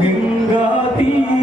ഗംഗാതീരത്ത്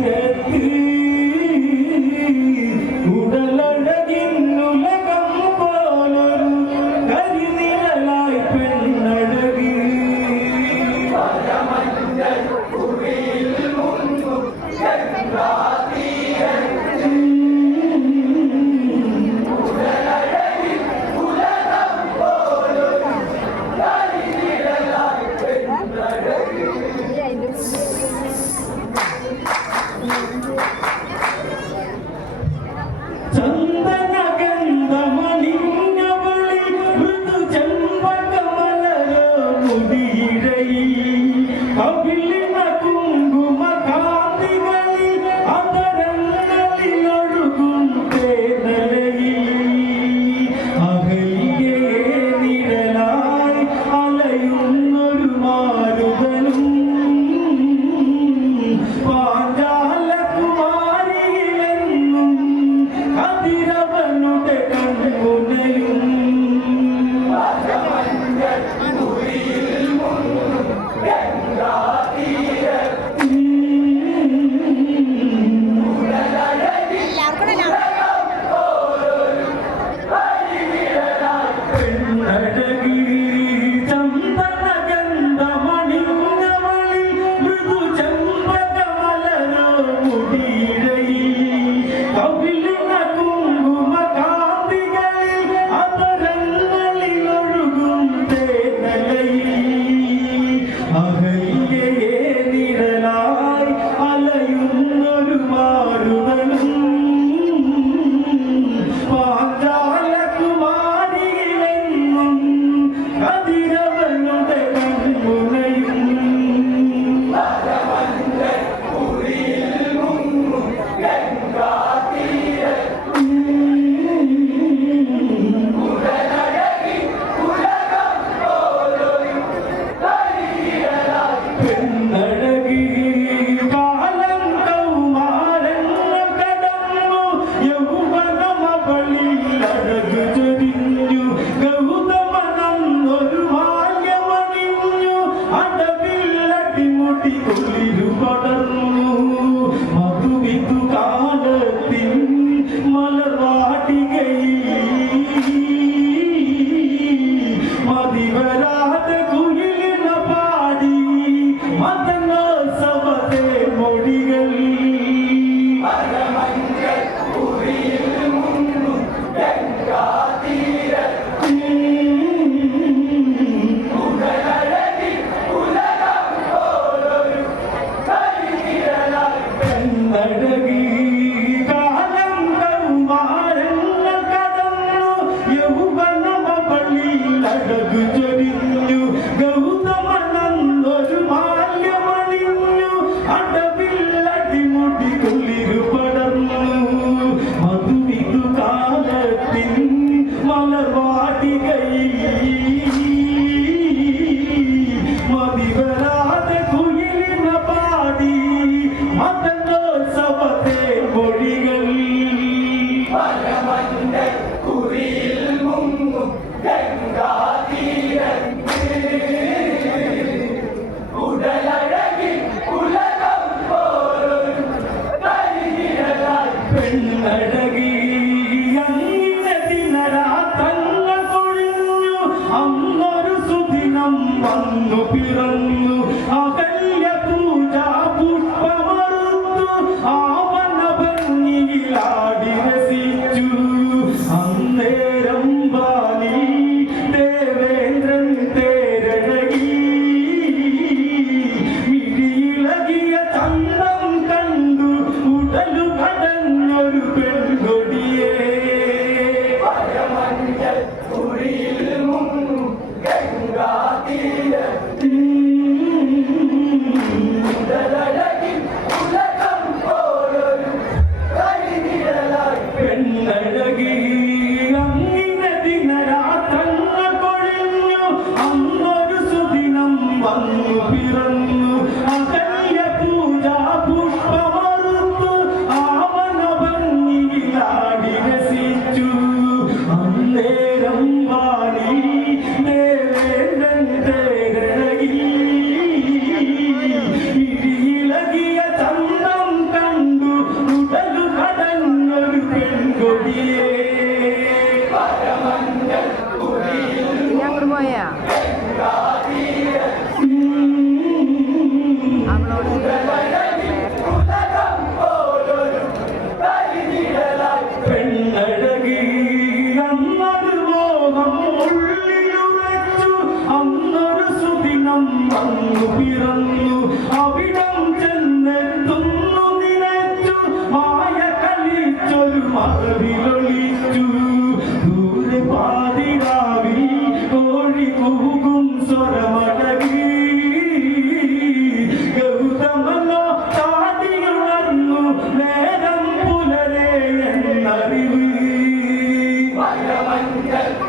Yeah.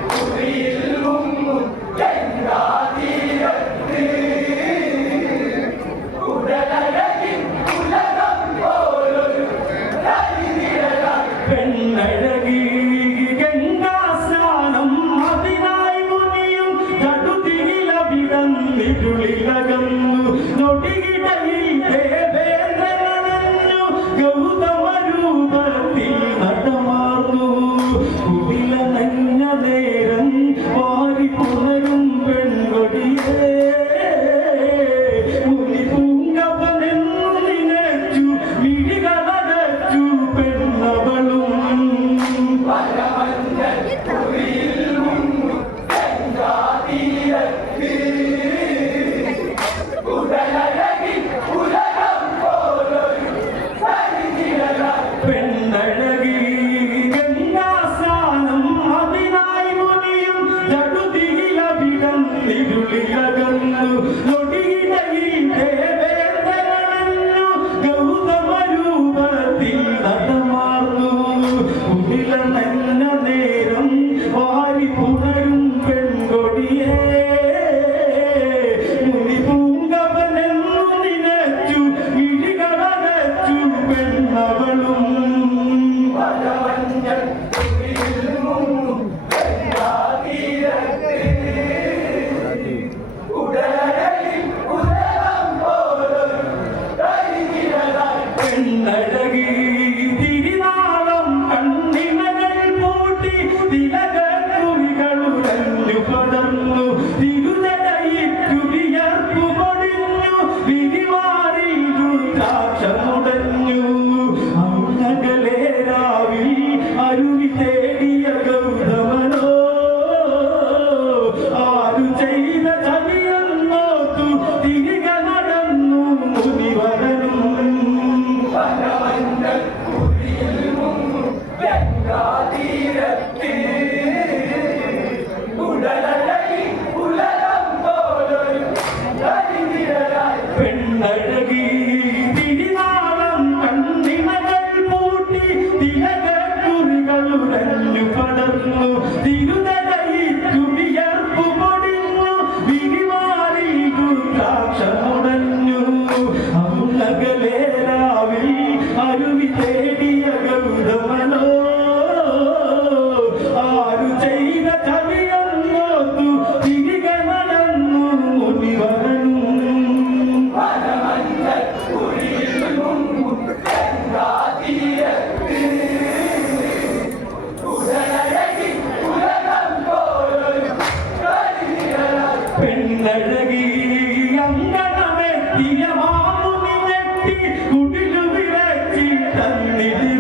കുടിലു വിളച്ചി തന്നിടി.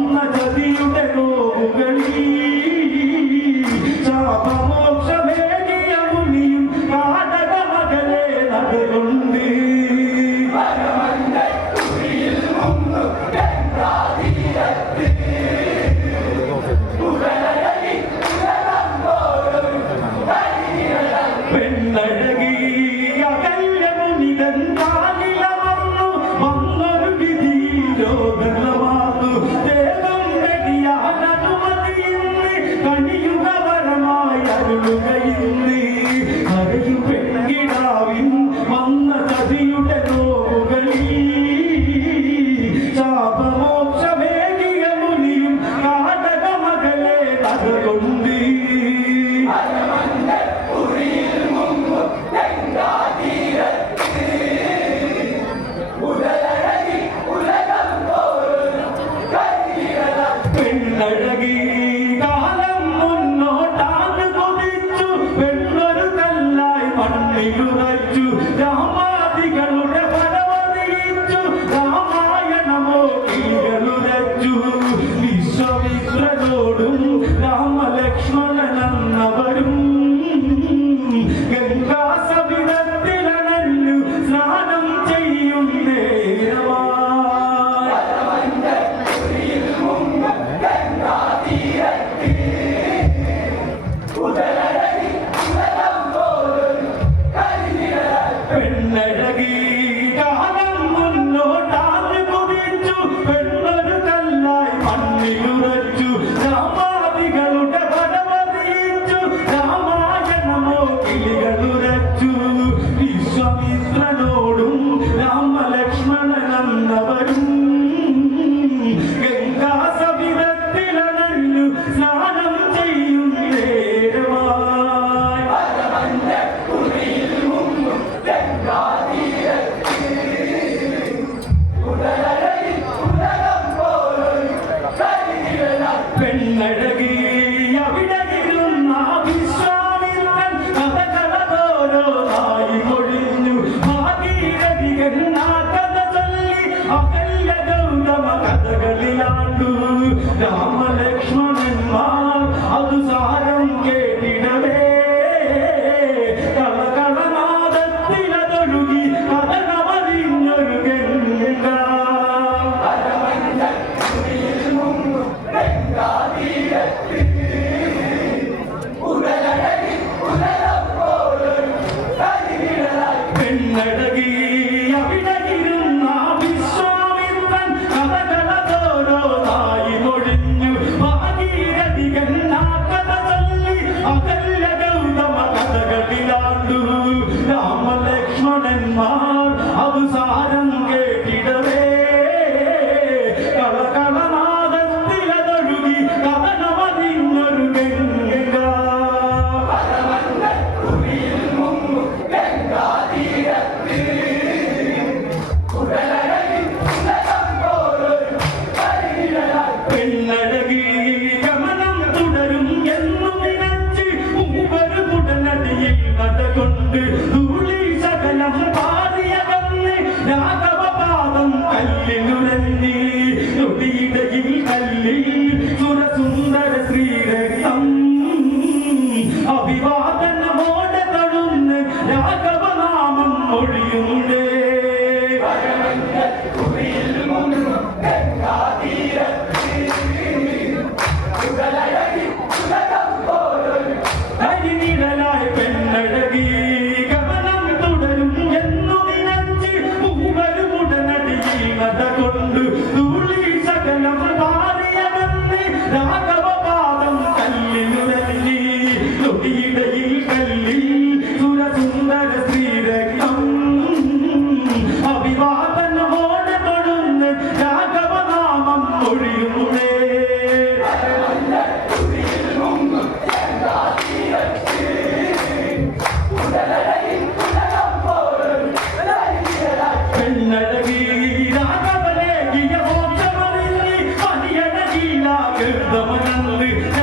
Allah கையிலும் God. Para പനിയഴകിലാകൃതമനന്ന്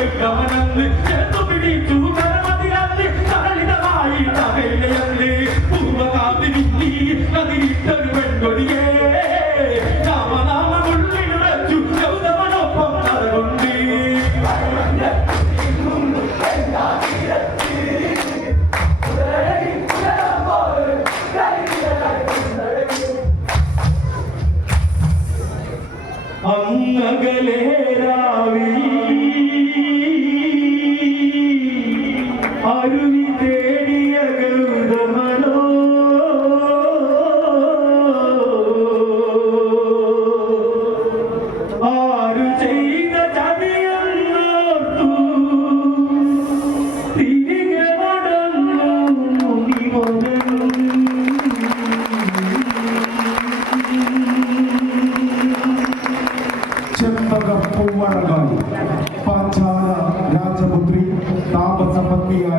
പനിയഴകിലാകൃതമനന്ന് ചേർത്തു പിടിച്ചു. I ayrı